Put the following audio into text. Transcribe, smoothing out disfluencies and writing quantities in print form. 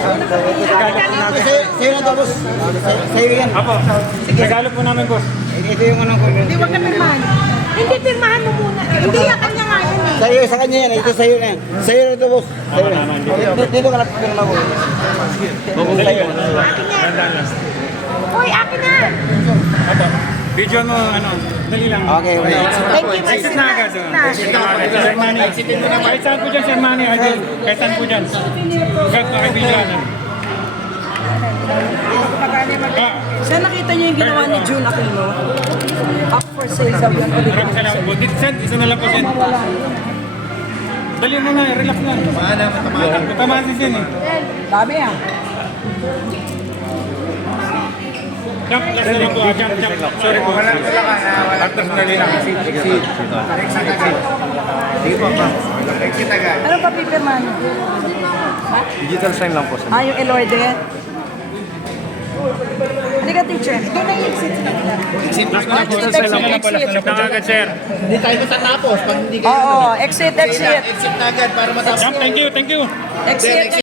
Sa'yo na to, boss. Sa'yo yan. Apo, regalo po namin, boss. Ito yung ano ko. Hindi, wag na pirmahan. Hindi, pirmahan mo muna. Hindi, kanya nga yun eh. Sa'yo, sa kanya yan. Ito sa'yo na yan. Sa'yo na to, boss. Sa'yo na. Dito ka na pirma ko. Sa'yo. Akin yan. Uy, akin na. Apo, video mo, ano, dali lang. Okay, okay. Thank you, Exit na agad. Sir Manny. Kahit saan po dyan, Sir Manny. Kahit saan po dyan. Kahit pakibigyan. Saan nakita niyo yung ginawa ni June Aquino? Up for sale sabi ng Maraming salamat po. Send, isa na lang po, send. Dali mo na, relax lang. Tamaan si Sen eh. Dami ah. Jump, last na lang po. Jump. Sorry po. Actors na rin lang. Sige po, pa. Exit agad. Ano pa pipirmahan niyo? Digital sign lang po. Ah, yung Elorde? Hindi ka teacher. Doon na yung exit sila. Last na lang po. Last na lang po. Nakagad, sir. Hindi tayo matatapos pag hindi kayo. Oo, exit. Exit na agad para matapos. Jump, thank you. Exit.